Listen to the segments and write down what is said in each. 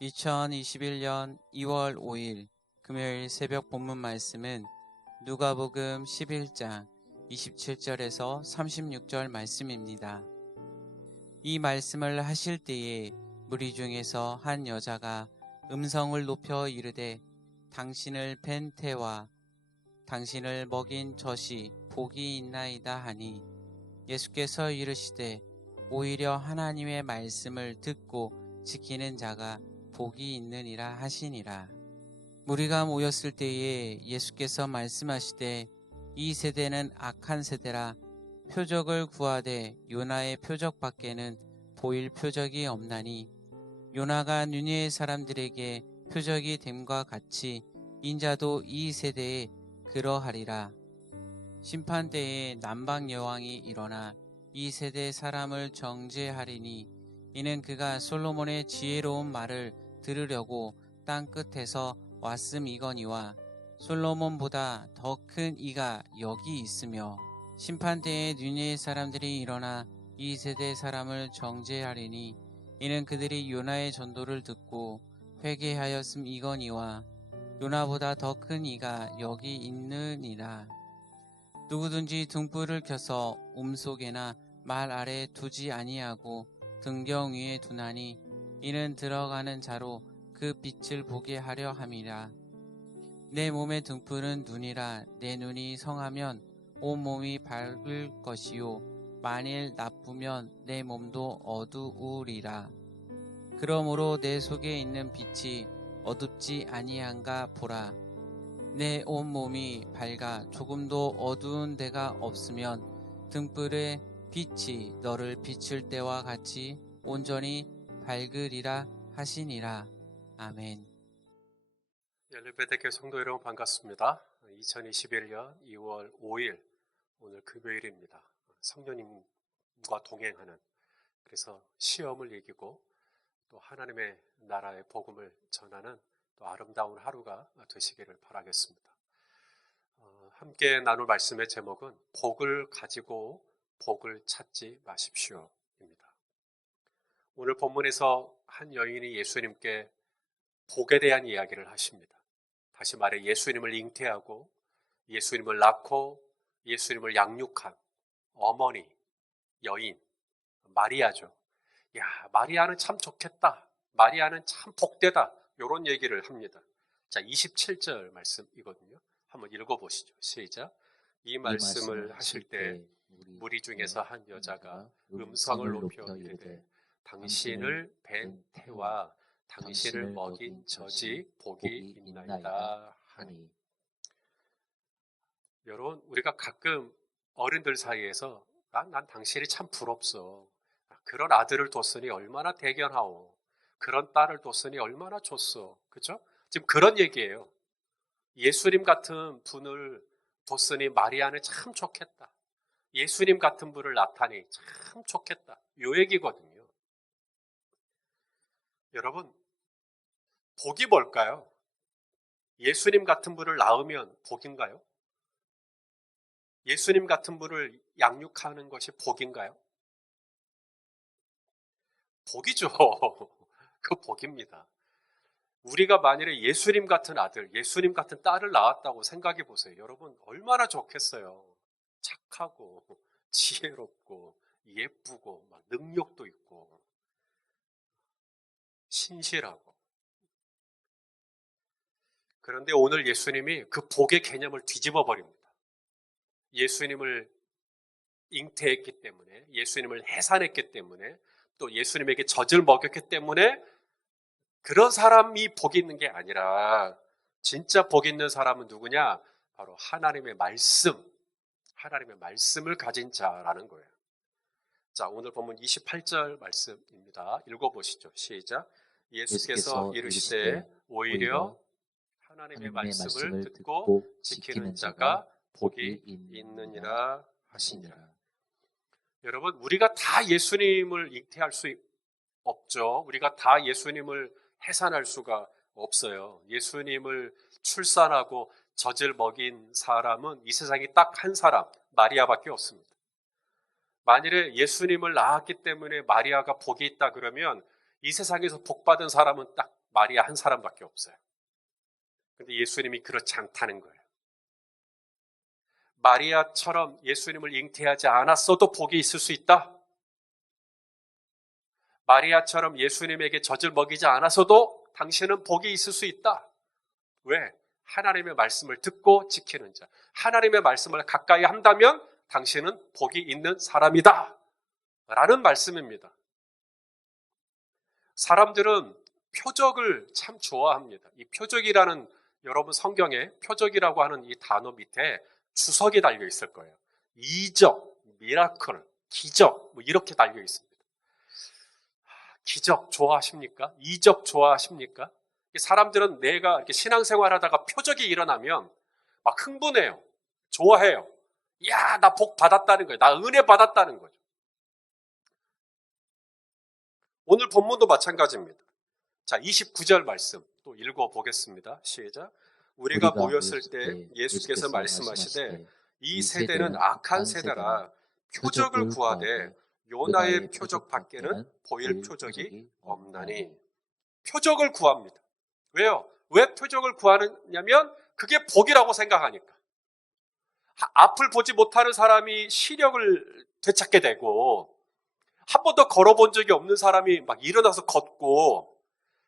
2021년 2월 5일 금요일 새벽 본문 말씀은 누가복음 11장 27절에서 36절 말씀입니다. 이 말씀을 하실 때에 무리 중에서 한 여자가 음성을 높여 이르되 당신을 뵌 태와 당신을 먹인 젖이 복이 있나이다 하니 예수께서 이르시되 오히려 하나님의 말씀을 듣고 지키는 자가 복이 있느니라 하시니라. 무리가 모였을 때에 예수께서 말씀하시되 이 세대는 악한 세대라 표적을 구하되 요나의 표적밖에는 보일 표적이 없나니 요나가 느느웨 사람들에게 표적이 됨과 같이 인자도 이 세대에 그러하리라. 심판때에 남방 여왕이 일어나 이 세대 사람을 정죄하리니 이는 그가 솔로몬의 지혜로운 말을 들으려고 땅 끝에서 왔음이거니와 솔로몬보다 더 큰 이가 여기 있으며 심판때에 느느웨 사람들이 일어나 이 세대 사람을 정죄하리니 이는 그들이 요나의 전도를 듣고 회개하였음이거니와 요나보다 더 큰 이가 여기 있느니라. 누구든지 등불을 켜서 움속에나 말 아래 두지 아니하고 등경 위에 두나니 이는 들어가는 자로 그 빛을 보게 하려 함이라. 내 몸의 등불은 눈이라. 내 눈이 성하면 온 몸이 밝을 것이요 만일 나쁘면 내 몸도 어두우리라. 그러므로 내 속에 있는 빛이 어둡지 아니한가 보라. 내 온 몸이 밝아 조금도 어두운 데가 없으면 등불의 빛이 너를 비출 때와 같이 온전히 밝으리라 하시니라. 아멘. 열린베테교 성도 여러분 반갑습니다. 2021년 2월 5일 오늘 금요일입니다. 성령님과 동행하는, 그래서 시험을 이기고 또 하나님의 나라의 복음을 전하는 또 아름다운 하루가 되시기를 바라겠습니다. 함께 나눌 말씀의 제목은 복을 가지고 복을 찾지 마십시오 입니다. 오늘 본문에서 한 여인이 예수님께 복에 대한 이야기를 하십니다. 다시 말해 예수님을 잉태하고 예수님을 낳고 예수님을 양육한 어머니, 여인, 마리아죠. 야, 마리아는 참 좋겠다. 마리아는 참 복되다. 이런 얘기를 합니다. 자, 27절 말씀이거든요. 한번 읽어보시죠. 시작. 이 말씀을 하실 때 무리 중에서 한 여자가 음성을 높여 이르되 당신을 뵌 태와 당신을 먹인 젖이 복이 있나이다 하니. 여러분, 우리가 가끔 어른들 사이에서 난 당신이 참 부럽소. 그런 아들을 뒀으니 얼마나 대견하오. 그런 딸을 뒀으니 얼마나 좋소. 그죠? 지금 그런 얘기예요. 예수님 같은 분을 뒀으니 마리아는 참 좋겠다. 예수님 같은 분을 낳다니 참 좋겠다. 요 얘기거든요. 여러분, 복이 뭘까요? 예수님 같은 분을 낳으면 복인가요? 예수님 같은 분을 양육하는 것이 복인가요? 복이죠. 그 복입니다. 우리가 만일에 예수님 같은 아들, 예수님 같은 딸을 낳았다고 생각해 보세요. 여러분, 얼마나 좋겠어요. 착하고, 지혜롭고, 예쁘고, 막 능력도 있고, 신실하고. 그런데 오늘 예수님이 그 복의 개념을 뒤집어 버립니다. 예수님을 잉태했기 때문에, 예수님을 해산했기 때문에, 또 예수님에게 젖을 먹였기 때문에 그런 사람이 복이 있는 게 아니라 진짜 복 있는 사람은 누구냐? 바로 하나님의 말씀을 가진 자라는 거예요. 자, 오늘 본문 28절 말씀입니다. 읽어보시죠. 시작. 예수께서 이르시되 오히려 하나님의 말씀을 듣고 지키는 자가 복이 있느니라 하시니라. 여러분, 우리가 다 예수님을 잉태할 수 없죠. 우리가 다 예수님을 해산할 수가 없어요. 예수님을 출산하고 젖을 먹인 사람은 이 세상에 딱 한 사람, 마리아밖에 없습니다. 만일에 예수님을 낳았기 때문에 마리아가 복이 있다 그러면 이 세상에서 복받은 사람은 딱 마리아 한 사람밖에 없어요. 근데 예수님이 그렇지 않다는 거예요. 마리아처럼 예수님을 잉태하지 않았어도 복이 있을 수 있다. 마리아처럼 예수님에게 젖을 먹이지 않았어도 당신은 복이 있을 수 있다. 왜? 하나님의 말씀을 듣고 지키는 자. 하나님의 말씀을 가까이 한다면 당신은 복이 있는 사람이다. 라는 말씀입니다. 사람들은 표적을 참 좋아합니다. 이 표적이라는, 여러분 성경에 표적이라고 하는 이 단어 밑에 주석이 달려 있을 거예요. 이적, 미라클, 기적, 뭐 이렇게 달려 있습니다. 기적 좋아하십니까? 이적 좋아하십니까? 사람들은 내가 이렇게 신앙생활 하다가 표적이 일어나면 막 흥분해요. 좋아해요. 야, 나 복 받았다는 거예요. 나 은혜 받았다는 거죠. 오늘 본문도 마찬가지입니다. 자, 29절 말씀 또 읽어보겠습니다. 시작. 우리가 모였을 때 예수께서 말씀하시되 이 세대는 악한 세대라 표적을 구하되 요나의 표적 밖에는 보일 표적이 없나니. 표적을 구합니다. 왜요? 왜 표적을 구하느냐면 그게 복이라고 생각하니까. 앞을 보지 못하는 사람이 시력을 되찾게 되고, 한 번도 걸어본 적이 없는 사람이 막 일어나서 걷고,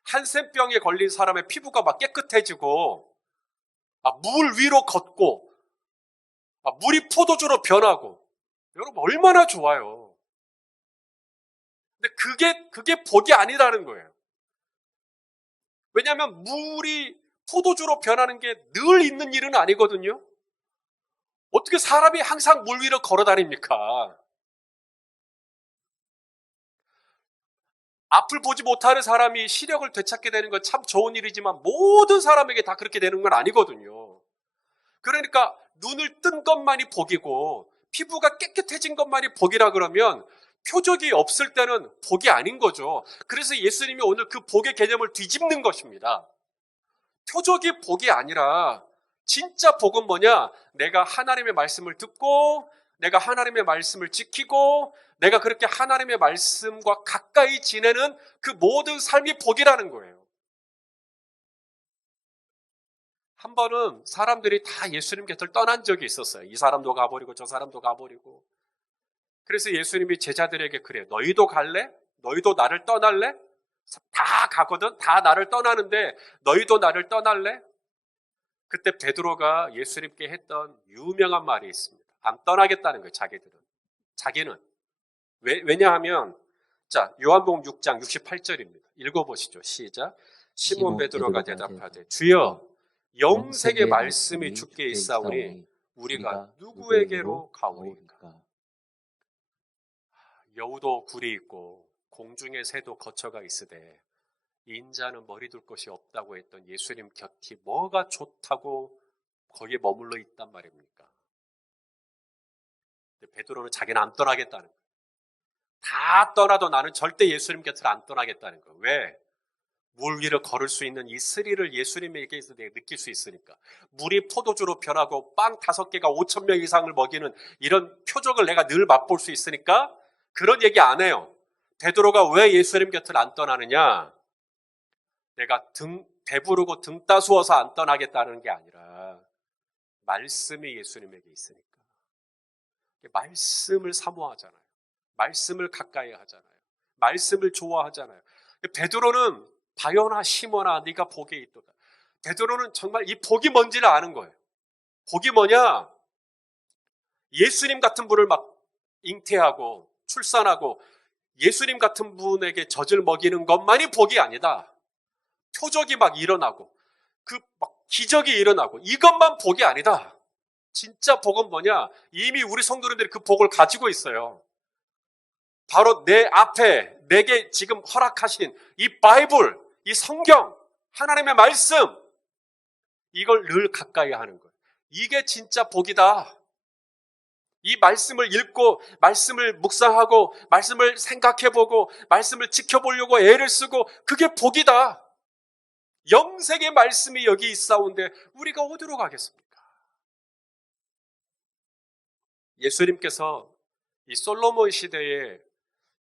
한센병에 걸린 사람의 피부가 막 깨끗해지고, 물 위로 걷고, 물이 포도주로 변하고, 여러분 얼마나 좋아요. 근데 그게 복이 아니라는 거예요. 왜냐하면 물이 포도주로 변하는 게 늘 있는 일은 아니거든요. 어떻게 사람이 항상 물 위로 걸어 다닙니까? 앞을 보지 못하는 사람이 시력을 되찾게 되는 건 참 좋은 일이지만 모든 사람에게 다 그렇게 되는 건 아니거든요. 그러니까 눈을 뜬 것만이 복이고 피부가 깨끗해진 것만이 복이라 그러면 표적이 없을 때는 복이 아닌 거죠. 그래서 예수님이 오늘 그 복의 개념을 뒤집는 것입니다. 표적이 복이 아니라 진짜 복은 뭐냐? 내가 하나님의 말씀을 듣고 내가 하나님의 말씀을 지키고 내가 그렇게 하나님의 말씀과 가까이 지내는 그 모든 삶이 복이라는 거예요. 한 번은 사람들이 다 예수님 곁을 떠난 적이 있었어요. 이 사람도 가버리고 저 사람도 가버리고. 그래서 예수님이 제자들에게 그래요. 너희도 갈래? 너희도 나를 떠날래? 다 가거든. 다 나를 떠나는데 너희도 나를 떠날래? 그때 베드로가 예수님께 했던 유명한 말이 있습니다. 안 떠나겠다는 거예요. 자기는. 왜냐하면 자, 요한복음 6장 68절입니다. 읽어보시죠. 시작. 시몬 베드로가 대답하되 주여 영생의 말씀이 주께 있사오니 우리가 누구에게로 가오리까? 여우도 굴이 있고 공중의 새도 거처가 있으되 인자는 머리 둘 곳이 없다고 했던 예수님 곁이 뭐가 좋다고 거기에 머물러 있단 말입니까? 근데 베드로는 자기는 안 떠나겠다는 거예요. 다 떠나도 나는 절대 예수님 곁을 안 떠나겠다는 거예요. 왜? 물 위를 걸을 수 있는 이 스릴을 예수님에게서 내가 느낄 수 있으니까. 물이 포도주로 변하고 빵 5개가 5,000명 이상을 먹이는 이런 표적을 내가 늘 맛볼 수 있으니까 그런 얘기 안 해요. 베드로가 왜 예수님 곁을 안 떠나느냐? 내가 배부르고 등 따스워서 안 떠나겠다는 게 아니라 말씀이 예수님에게 있으니까. 말씀을 사모하잖아요. 말씀을 가까이 하잖아요. 말씀을 좋아하잖아요. 베드로는 바요나 시모나 네가 복에 있도다. 베드로는 정말 이 복이 뭔지를 아는 거예요. 복이 뭐냐? 예수님 같은 분을 막 잉태하고 출산하고 예수님 같은 분에게 젖을 먹이는 것만이 복이 아니다. 표적이 막 일어나고 막 기적이 일어나고 이것만 복이 아니다. 진짜 복은 뭐냐? 이미 우리 성도님들이 그 복을 가지고 있어요. 바로 내 앞에 내게 지금 허락하신 이 바이블, 이 성경, 하나님의 말씀, 이걸 늘 가까이 하는 거예요. 이게 진짜 복이다. 이 말씀을 읽고 말씀을 묵상하고 말씀을 생각해보고 말씀을 지켜보려고 애를 쓰고 그게 복이다. 영생의 말씀이 여기 있사온데 우리가 어디로 가겠습니까? 예수님께서 이 솔로몬 시대에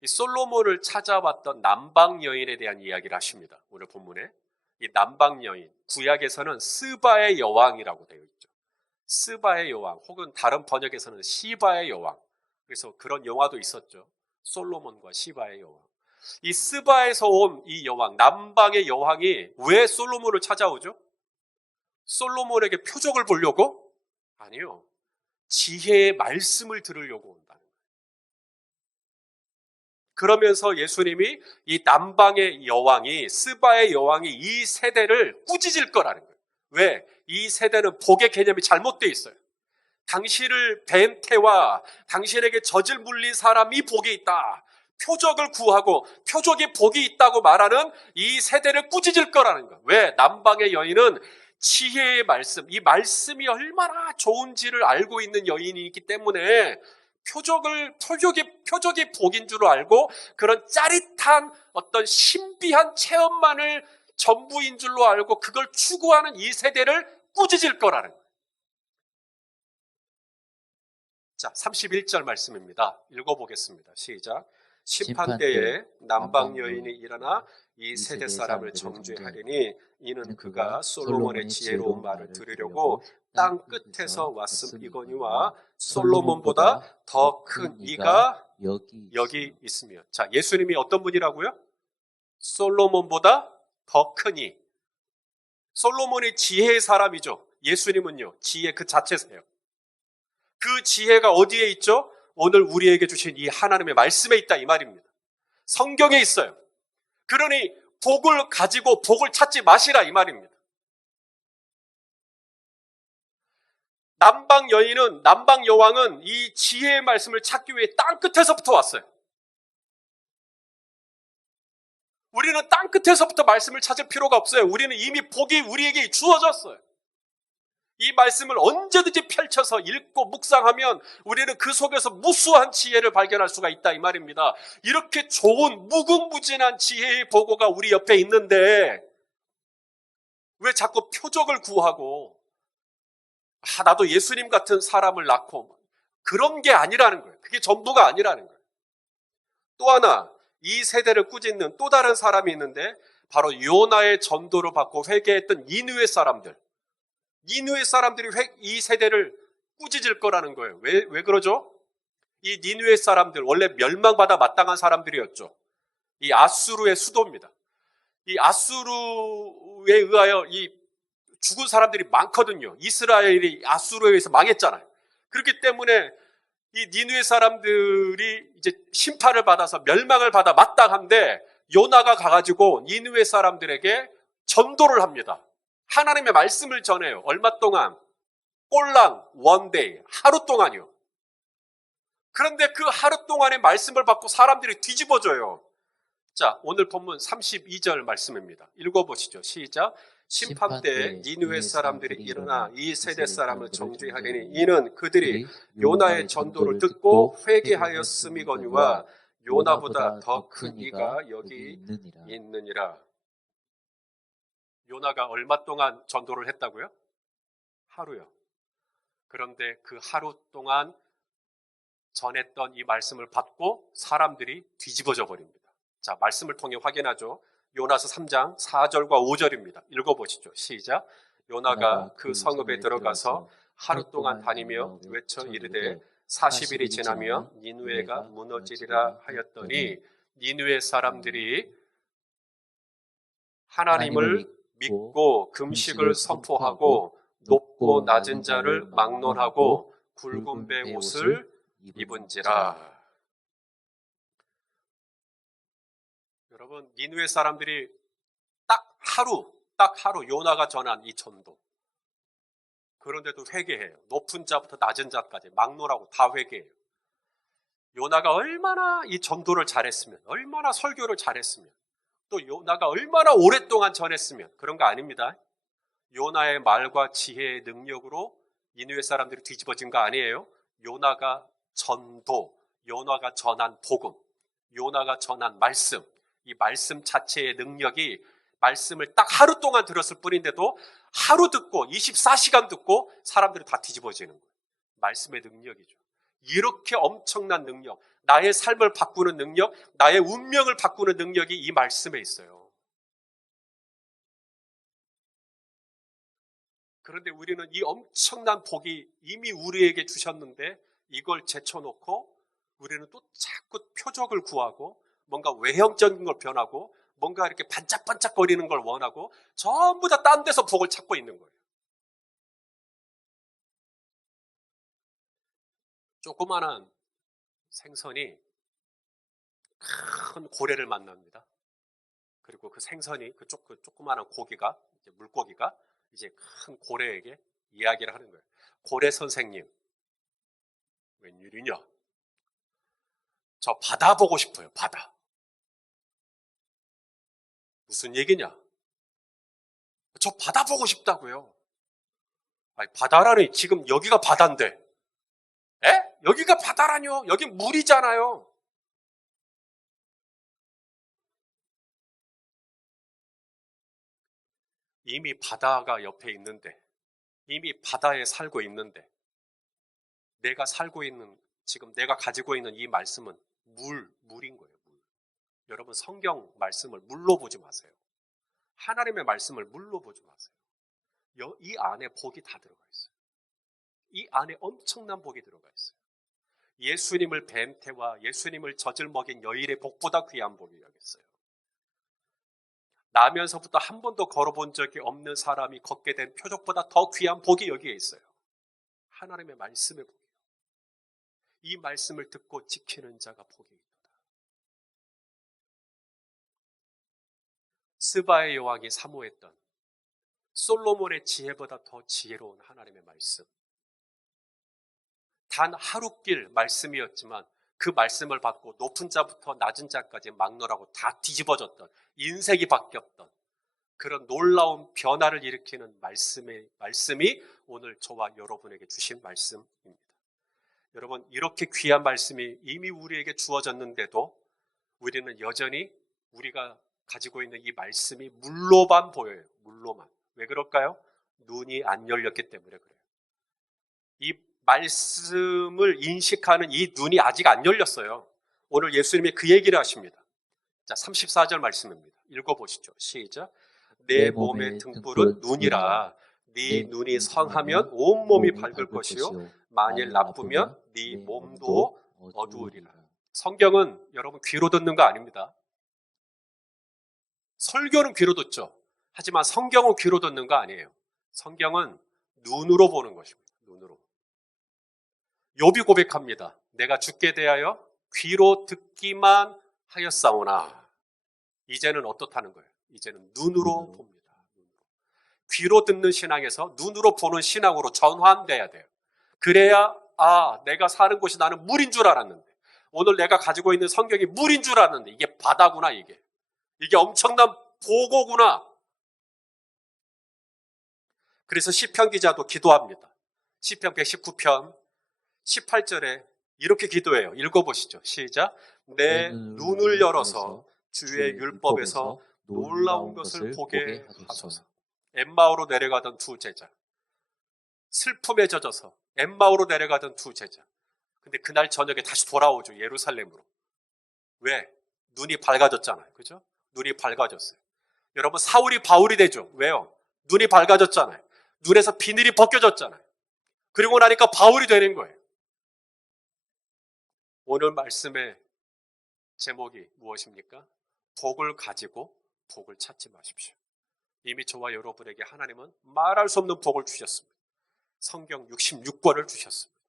이 솔로몬을 찾아왔던 남방 여인에 대한 이야기를 하십니다. 오늘 본문에. 이 남방 여인, 구약에서는 스바의 여왕이라고 되어 있죠. 스바의 여왕, 혹은 다른 번역에서는 시바의 여왕. 그래서 그런 영화도 있었죠. 솔로몬과 시바의 여왕. 이 스바에서 온 이 여왕, 남방의 여왕이 왜 솔로몬을 찾아오죠? 솔로몬에게 표적을 보려고? 아니요. 지혜의 말씀을 들으려고 온다는 거예요. 그러면서 예수님이 이 남방의 여왕이, 스바의 여왕이 이 세대를 꾸짖을 거라는 거예요. 왜? 이 세대는 복의 개념이 잘못되어 있어요. 당신을 뵌 태와 당신에게 젖을 물린 사람이 복이 있다. 표적을 구하고 표적이 복이 있다고 말하는 이 세대를 꾸짖을 거라는 거예요. 왜? 남방의 여인은 지혜의 말씀, 이 말씀이 얼마나 좋은지를 알고 있는 여인이기 때문에 표적이 복인 줄 알고 그런 짜릿한 어떤 신비한 체험만을 전부인 줄로 알고 그걸 추구하는 이 세대를 꾸짖을 거라는 거예요. 자, 31절 말씀입니다. 읽어보겠습니다. 시작. 심판때에 남방 여인이 일어나 이 세대 사람을 정죄하리니 이는 그가 솔로몬의 지혜로운 말을 들으려고 땅 끝에서 왔음이거니와 솔로몬보다 더 큰 이가 여기 있으며. 자, 예수님이 어떤 분이라고요? 솔로몬보다 더 큰 이. 솔로몬이 지혜의 사람이죠. 예수님은요, 지혜 그 자체세요. 그 지혜가 어디에 있죠? 오늘 우리에게 주신 이 하나님의 말씀에 있다 이 말입니다. 성경에 있어요. 그러니 복을 가지고 복을 찾지 마시라 이 말입니다. 남방 여인은, 남방 여왕은 이 지혜의 말씀을 찾기 위해 땅 끝에서부터 왔어요. 우리는 땅 끝에서부터 말씀을 찾을 필요가 없어요. 우리는 이미 복이 우리에게 주어졌어요. 이 말씀을 언제든지 펼쳐서 읽고 묵상하면 우리는 그 속에서 무수한 지혜를 발견할 수가 있다 이 말입니다. 이렇게 좋은 무궁무진한 지혜의 보고가 우리 옆에 있는데 왜 자꾸 표적을 구하고 나도 예수님 같은 사람을 낳고 그런 게 아니라는 거예요. 그게 전부가 아니라는 거예요. 또 하나 이 세대를 꾸짖는 또 다른 사람이 있는데 바로 요나의 전도를 받고 회개했던 니느웨 사람들. 니느웨 사람들이 이 세대를 꾸짖을 거라는 거예요. 왜 그러죠? 이 니느웨 사람들 원래 멸망받아 마땅한 사람들이었죠. 이 아수르의 수도입니다. 이 아수르에 의하여 이 죽은 사람들이 많거든요. 이스라엘이 아수르에 의해서 망했잖아요. 그렇기 때문에 이 니느웨 사람들이 이제 심판을 받아서 멸망을 받아 마땅한데 요나가 가가지고 니느웨 사람들에게 전도를 합니다. 하나님의 말씀을 전해요. 얼마 동안? 꼴랑 원데이, 하루 동안이요. 그런데 그 하루 동안의 말씀을 받고 사람들이 뒤집어져요. 자, 오늘 본문 32절 말씀입니다. 읽어보시죠. 시작. 심판때 니느웨 사람들이 일어나 이 세대 사람을 정죄하리니 이는 그들이 요나의 전도를 듣고 회개하였음이거니와 요나보다 더 큰 이가 여기 있느니라. 요나가 얼마 동안 전도를 했다고요? 하루요. 그런데 그 하루 동안 전했던 이 말씀을 받고 사람들이 뒤집어져 버립니다. 자, 말씀을 통해 확인하죠. 요나서 3장 4절과 5절입니다. 읽어보시죠. 시작. 요나가 그 성읍에 들어가서 하루 동안 다니며 외쳐 이르되 40일이 지나면 니느웨가 무너지리라 하였더니 니느웨 사람들이 하나님을 믿고 금식을 선포하고 높고 낮은 자를 막론하고 굵은 배 옷을 입은지라. 여러분, 니느웨 사람들이 딱 하루 요나가 전한 이 전도. 그런데도 회개해요. 높은 자부터 낮은 자까지 막론하고 다 회개해요. 요나가 얼마나 이 전도를 잘했으면, 얼마나 설교를 잘했으면, 또 요나가 얼마나 오랫동안 전했으면 그런 거 아닙니다. 요나의 말과 지혜의 능력으로 니느웨 사람들이 뒤집어진 거 아니에요. 요나가 전도, 요나가 전한 복음, 요나가 전한 말씀, 이 말씀 자체의 능력이 말씀을 딱 하루 동안 들었을 뿐인데도 하루 듣고 24시간 듣고 사람들이 다 뒤집어지는 거예요. 말씀의 능력이죠. 이렇게 엄청난 능력, 나의 삶을 바꾸는 능력, 나의 운명을 바꾸는 능력이 이 말씀에 있어요. 그런데 우리는 이 엄청난 복이 이미 우리에게 주셨는데 이걸 제쳐놓고 우리는 또 자꾸 표적을 구하고 뭔가 외형적인 걸 변하고 뭔가 이렇게 반짝반짝거리는 걸 원하고 전부 다 딴 데서 복을 찾고 있는 거예요. 조그마한 생선이 큰 고래를 만납니다. 그리고 그 생선이 그 조그마한 고기가 이제 물고기가 이제 큰 고래에게 이야기를 하는 거예요. 고래 선생님, 웬일이냐? 저 바다 보고 싶어요. 바다. 무슨 얘기냐? 저 바다 보고 싶다고요. 아니, 바다라니 지금 여기가 바다인데. 에? 여기가 바다라뇨? 여기 물이잖아요. 이미 바다가 옆에 있는데, 이미 바다에 살고 있는데, 내가 살고 있는, 지금 내가 가지고 있는 이 말씀은 물인 거예요. 물. 여러분 성경 말씀을 물로 보지 마세요. 하나님의 말씀을 물로 보지 마세요. 이 안에 복이 다 들어가 있어요. 이 안에 엄청난 복이 들어가 있어요. 예수님을 뱀태와 예수님을 젖을 먹인 여인의 복보다 귀한 복이 여기 있어요. 나면서부터 한 번도 걸어본 적이 없는 사람이 걷게 된 표적보다 더 귀한 복이 여기에 있어요. 하나님의 말씀의 복이에요. 이 말씀을 듣고 지키는 자가 복이 있다. 스바의 여왕이 사모했던 솔로몬의 지혜보다 더 지혜로운 하나님의 말씀. 단 하루길 말씀이었지만 그 말씀을 받고 높은 자부터 낮은 자까지 막론하고 다 뒤집어졌던, 인생이 바뀌었던 그런 놀라운 변화를 일으키는 말씀이 오늘 저와 여러분에게 주신 말씀입니다. 여러분, 이렇게 귀한 말씀이 이미 우리에게 주어졌는데도 우리는 여전히 우리가 가지고 있는 이 말씀이 물로만 보여요. 물로만. 왜 그럴까요? 눈이 안 열렸기 때문에 그래요. 이 말씀을 인식하는 이 눈이 아직 안 열렸어요. 오늘 예수님이 그 얘기를 하십니다. 자, 34절 말씀입니다. 읽어보시죠. 시작. 내 몸의 등불은 눈이라. 네 눈이 성하면 온몸이 밝을 것이요 만일 나쁘면 네 몸도 어두우리라. 성경은 여러분 귀로 듣는 거 아닙니다. 설교는 귀로 듣죠. 하지만 성경은 귀로 듣는 거 아니에요. 성경은 눈으로 보는 것입니다. 눈으로. 욥이 고백합니다. 내가 주께 대하여 귀로 듣기만 하였사오나 이제는 어떻다는 거예요? 이제는 눈으로 봅니다. 귀로 듣는 신앙에서 눈으로 보는 신앙으로 전환돼야 돼요. 그래야 내가 사는 곳이 나는 물인 줄 알았는데 오늘 내가 가지고 있는 성경이 물인 줄 알았는데 이게 바다구나. 이게 엄청난 보고구나. 그래서 시편 기자도 기도합니다. 시편 119편 18절에 이렇게 기도해요. 읽어보시죠. 시작. 내 눈을 열어서 주의 율법에서 놀라운 것을 보게 하소서. 엠마오로 내려가던 두 제자. 슬픔에 젖어서 엠마오로 내려가던 두 제자. 근데 그날 저녁에 다시 돌아오죠. 예루살렘으로. 왜? 눈이 밝아졌잖아요. 그죠? 눈이 밝아졌어요. 여러분, 사울이 바울이 되죠. 왜요? 눈이 밝아졌잖아요. 눈에서 비늘이 벗겨졌잖아요. 그리고 나니까 바울이 되는 거예요. 오늘 말씀의 제목이 무엇입니까? 복을 가지고 복을 찾지 마십시오. 이미 저와 여러분에게 하나님은 말할 수 없는 복을 주셨습니다. 성경 66권을 주셨습니다.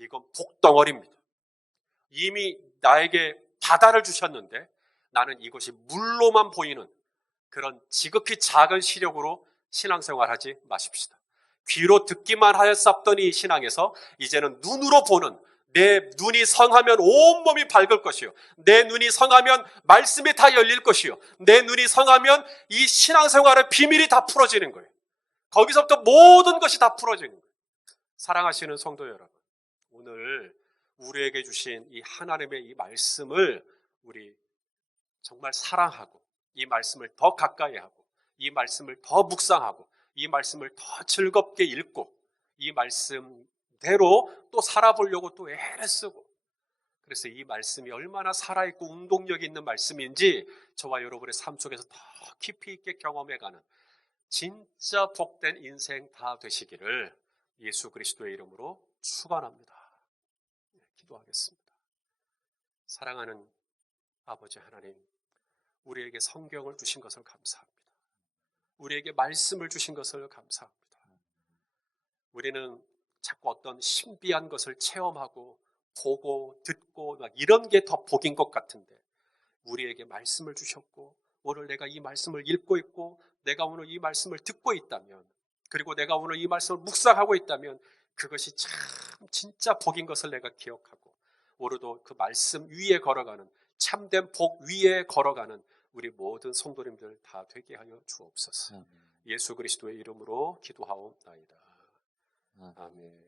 이건 복덩어리입니다. 이미 나에게 바다를 주셨는데 나는 이것이 물로만 보이는 그런 지극히 작은 시력으로 신앙생활하지 마십시다. 귀로 듣기만 하였었더니 신앙에서 이제는 눈으로 보는, 내 눈이 성하면 온몸이 밝을 것이요 내 눈이 성하면 말씀이 다 열릴 것이요 내 눈이 성하면 이 신앙생활의 비밀이 다 풀어지는 거예요. 거기서부터 모든 것이 다 풀어지는 거예요. 사랑하시는 성도 여러분, 오늘 우리에게 주신 이 하나님의 이 말씀을 우리 정말 사랑하고 이 말씀을 더 가까이 하고 이 말씀을 더 묵상하고 이 말씀을 더 즐겁게 읽고 이 말씀대로 또 살아보려고 또 애를 쓰고, 그래서 이 말씀이 얼마나 살아있고 운동력 있는 말씀인지 저와 여러분의 삶 속에서 더 깊이 있게 경험해가는 진짜 복된 인생 다 되시기를 예수 그리스도의 이름으로 축원합니다. 기도하겠습니다. 사랑하는 아버지 하나님, 우리에게 성경을 주신 것을 감사합니다. 우리에게 말씀을 주신 것을 감사합니다. 우리는 자꾸 어떤 신비한 것을 체험하고 보고 듣고 막 이런 게 더 복인 것 같은데, 우리에게 말씀을 주셨고 오늘 내가 이 말씀을 읽고 있고 내가 오늘 이 말씀을 듣고 있다면, 그리고 내가 오늘 이 말씀을 묵상하고 있다면 그것이 참 진짜 복인 것을 내가 기억하고 오늘도 그 말씀 위에 걸어가는, 참된 복 위에 걸어가는 우리 모든 성도님들 다 되게 하여 주옵소서. 예수 그리스도의 이름으로 기도하옵나이다. 아멘.